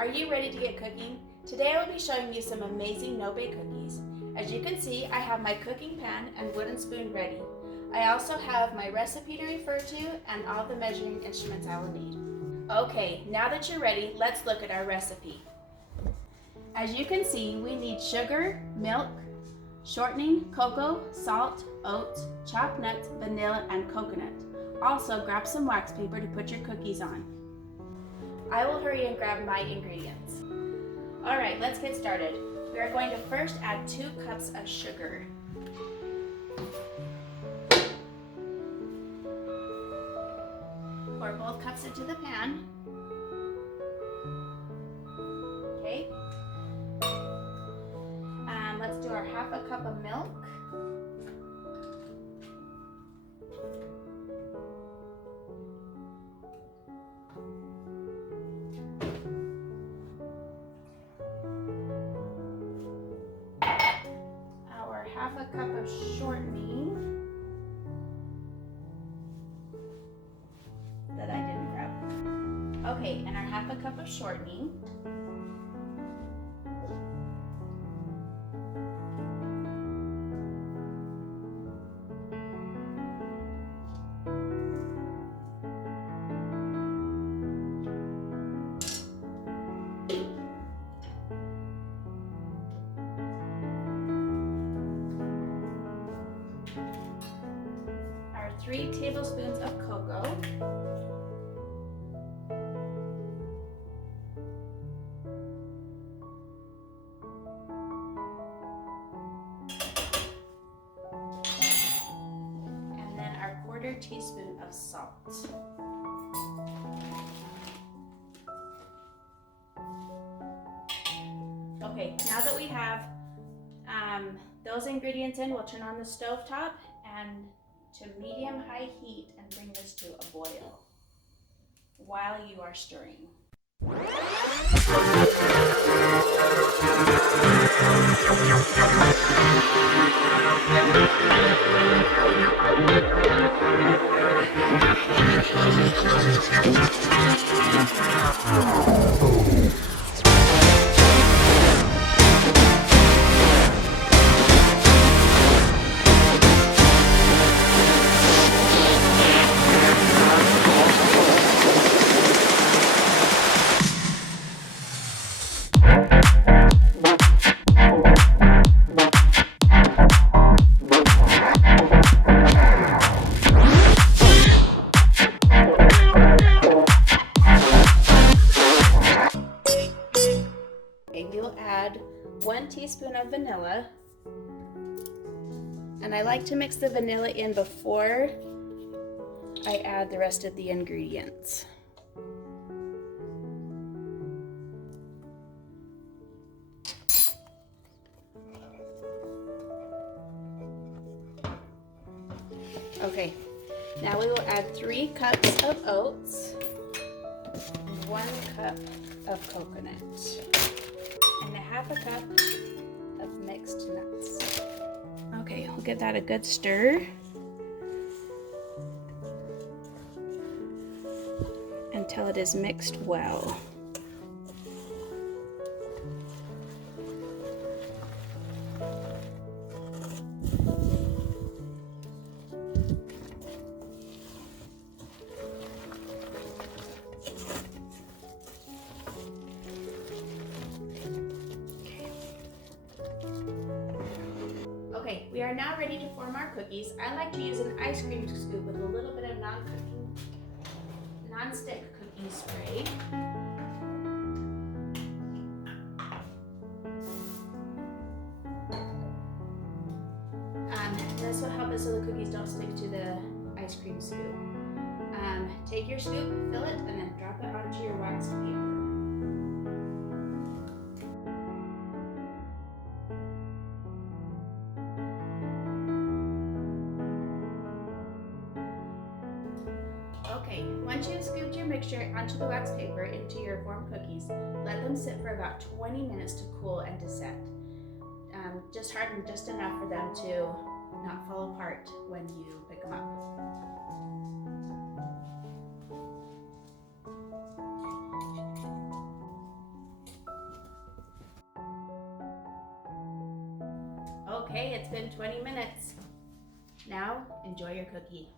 Are you ready to get cooking? Today I will be showing you some amazing no-bake cookies. As you can see, I have my cooking pan and wooden spoon ready. I also have my recipe to refer to and all the measuring instruments I will need. Okay, now that you're ready, let's look at our recipe. As you can see, we need sugar, milk, shortening, cocoa, salt, oats, chopped nuts, vanilla, and coconut. Also, grab some wax paper to put your cookies on. I will hurry and grab my ingredients. Alright, let's get started. We are going to first add 2 cups of sugar. Pour both cups into the pan. Okay. Let's do our half a cup of milk. Our half a cup of shortening that I didn't grab. Okay, and our half a cup of shortening. Our 3 tablespoons of cocoa. And then our 1/4 teaspoon of salt. Okay, now that we have those ingredients in, we'll turn on the stove top and to medium-high heat and bring this to a boil while you are stirring. You'll add 1 teaspoon of vanilla, and I like to mix the vanilla in before I add the rest of the ingredients. Okay, now we will add 3 cups of oats and 1 cup of coconut. And a half a cup of mixed nuts. Okay, we'll give that a good stir until it is mixed well. Okay, we are now ready to form our cookies. I like to use an ice cream scoop with a little bit of non-stick cookie spray. This will help us so the cookies don't stick to the ice cream scoop. Take your scoop, fill it, and then drop it onto your wax paper. Okay, once you've scooped your mixture onto the wax paper into your formed cookies, let them sit for about 20 minutes to cool and to set. Just harden just enough for them to not fall apart when you pick them up. Okay, it's been 20 minutes. Now, enjoy your cookie.